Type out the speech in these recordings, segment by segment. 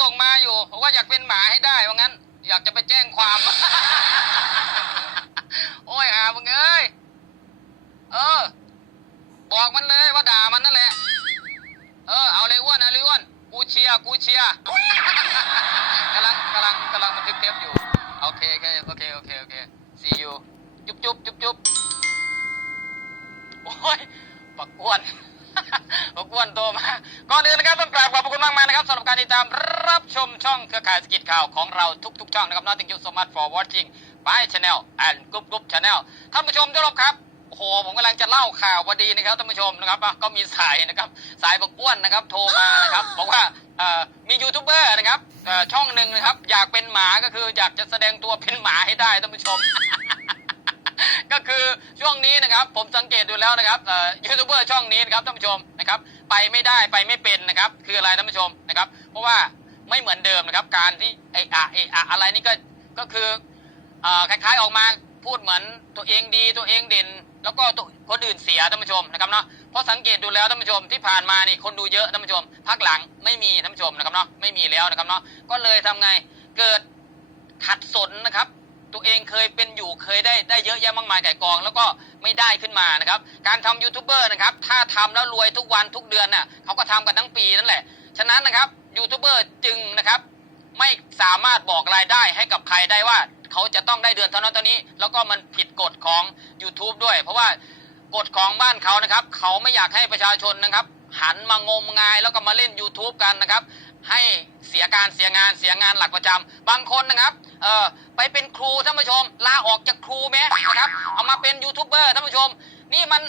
ส่งมาอยู่บอกว่าอยากเป็นหมาให้ได้ว่างั้น อยากจะไปแจ้งความ โอ้ยอามึงเอ้ยเออ บอกมันเลยว่าด่ามันนั่นแหละ เออ เอาเลยอ้วนเอาเลยอ้วนกูเชียร์กูเชียร์กำลังกำลังกำลังบันทึกเทปอยู่โอเคโอเคโอเคโอเคโอเค see you จุ๊บจุ๊บจุ๊บจุ๊บโอ้ยปักอ้วน ปักอ้วนโตมาก่อนอื่นนะครับต้องกราบขอบพระคุณมากมายนะครับสำหรับการติดตามรับชมช่องเครือข่ายสกิจข่าวของเราทุกๆช่องนะครับ Nothing you so much for watching by channel and group group channel ท่านผู้ชมที่เคารพครับโอ้โหผมกำลังจะเล่าข่าวพอดีนะครับท่านผู้ชมนะครับอะก็มีสายนะครับสายบักอ้วนนะครับโทรมานะครับบอกว่าเอ่อมียูทูบเบอร์นะครับเอ่อช่องหนึ่งนะครับอยากเป็นหมาก็คืออยากจะแสดงตัวเป็นหมาให้ได้ท่านผู้ชม ก็คือช่วงนี้นะครับผมสังเกตดูแล้วนะครับยูทูบเบอร์ช่องนี้นะครับท่านผู้ชมนะครับไปไม่ได้ไปไม่เป็นนะครับคืออะไรท่านผู้ชมนะครับเพราะว่าไม่เหมือนเดิมนะครับการที่ไออะไออะอะไรนี่ก็ก็คือคล้ายๆออกมาพูดเหมือนตัวเองดีตัวเองเด่น แล้วก็คนอื่นเสียท่านผู้ชมนะครับเนาะเพราะสังเกตดูแล้วท่านผู้ชมที่ผ่านมานี่คนดูเยอะท่านผู้ชมพักหลังไม่มีท่านผู้ชมนะครับเนาะไม่มีแล้วนะครับเนาะก็เลยทำไงเกิดขัดสนนะครับ ตัวเองเคยเป็นอยู่เคยได้ได้เยอะแยะมากมายไก่กอง แล้วก็ไม่ได้ขึ้นมานะครับ การทำยูทูบเบอร์นะครับถ้าทำแล้วรวยทุกวันทุกเดือนน่ะเขาก็ทำกันทั้งปีนั่นแหละ ฉะนั้นนะครับยูทูบเบอร์จึงนะครับไม่สามารถบอกรายได้ให้กับใครได้ว่าเขาจะต้องได้เดือนเท่านั้นเท่านี้ แล้วก็มันผิดกฎของ YouTube ด้วย เพราะว่ากฎของบ้านเขานะครับ เขาไม่อยากให้ประชาชนนะครับ หันมางมงายแล้วก็มาเล่น YouTube กันนะครับ ให้เสียการเสียงานเสียงานหลักประจำบางคนนะครับ เออไปเป็นครูท่านผู้ชม ลาออกจากครูไหมนะครับ เอามาเป็นยูทูบเบอร์ท่านผู้ชม นี่มัน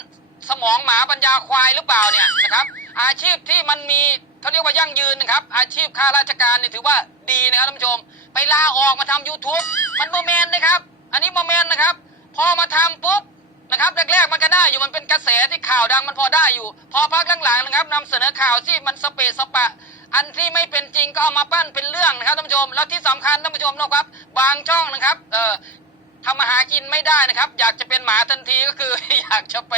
สมองหมาปัญญาควายหรือเปล่าเนี่ยนะครับ อาชีพที่มันมีเขาเรียกว่ายั่งยืนนะครับ อาชีพข้าราชการเนี่ยถือว่าดีนะครับท่านผู้ชม ไปลาออกมาทำ YouTube มันโมเมนนะครับ อันนี้โมเมนนะครับ พอมาทำปุ๊บนะครับแรกๆมันก็ได้อยู่มันเป็นกระแสที่ข่าวดังมันพอได้อยู่ พอพักหลังๆนะครับนำเสนอข่าวที่มันสเปะสปะ อันที่ไม่เป็นจริงก็เอามาปั้นเป็นเรื่องนะครับท่านผู้ชม แล้วที่สำคัญท่านผู้ชมนะครับ บางช่องนะครับ เอ่อทำมาหากินไม่ได้นะครับ อยากจะเป็นหมาทันทีก็คือ อยากจะไป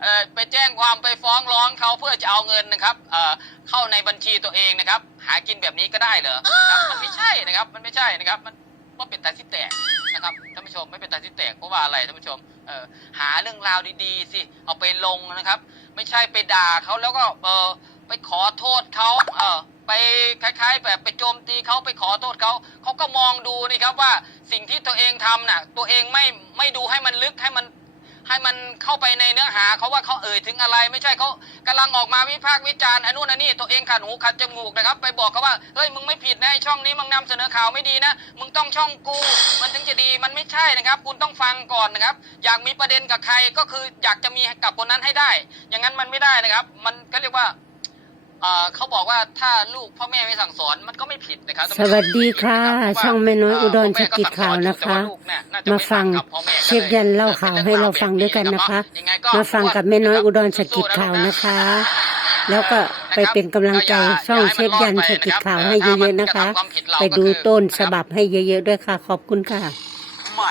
เอ่อไปแจ้งความไปฟ้องร้องเขาเพื่อจะเอาเงินนะครับเอ่อเข้าในบัญชีตัวเองนะครับ หากินแบบนี้ก็ได้เหรอครับมันไม่ใช่นะครับ มันไม่ใช่นะครับ มันว่าเป็นตาที่แตกนะครับท่านผู้ชมไม่เป็นตาที่แตกเพราะว่าอะไรท่านผู้ชมเออหาเรื่องราวดีๆสิเอาไปลงนะครับ ไม่ใช่ไปด่าเขาแล้วก็เออ ไปขอโทษเขาเออไปคล้าย ๆ แบบไปโจมตีเขาไปขอโทษเขาเขาก็มองดูนี่ครับว่าสิ่งที่ตัวเองทำน่ะ ตัวเองไม่ไม่ดูให้มันลึกให้มันให้มันเข้าไปในเนื้อหาเขาว่าเขาเอ่ยถึงอะไร ไม่ใช่เขากำลังออกมาวิพากษ์วิจารณ์อนนู้นอันนี้ตัวเองขัดหูขัดจมูกนะครับ ไปบอกเขาว่าเฮ้ยมึงไม่ผิดนะช่องนี้มึงนำเสนอข่าวไม่ดีนะมึงต้องช่องกู มันถึงจะดีมันไม่ใช่นะครับ คุณต้องฟังก่อนนะครับ อยากมีประเด็นกับใครก็คืออยากจะมีกับคนนั้นให้ได้ อย่างนั้นมันไม่ได้นะครับ มันก็เรียกว่า อ่อเขาบอกว่าถ้าลูกพ่อแม่ไม่สั่งสอนมันก็ไม่ผิดนะครับสวัสดีค่ะ ช่องแม่น้อยอุดรสกิจข่าวนะคะ มาฟังเชฟยันเล่าข่าวให้เราฟังด้วยกันนะคะ มาฟังกับแม่น้อยอุดรสกิจข่าวนะคะ แล้วก็ไปเป็นกำลังใจช่องเชฟยันสกิจข่าวให้เยอะๆนะคะ ไปดูต้นฉบับให้เยอะๆด้วยค่ะ ขอบคุณค่ะใหม่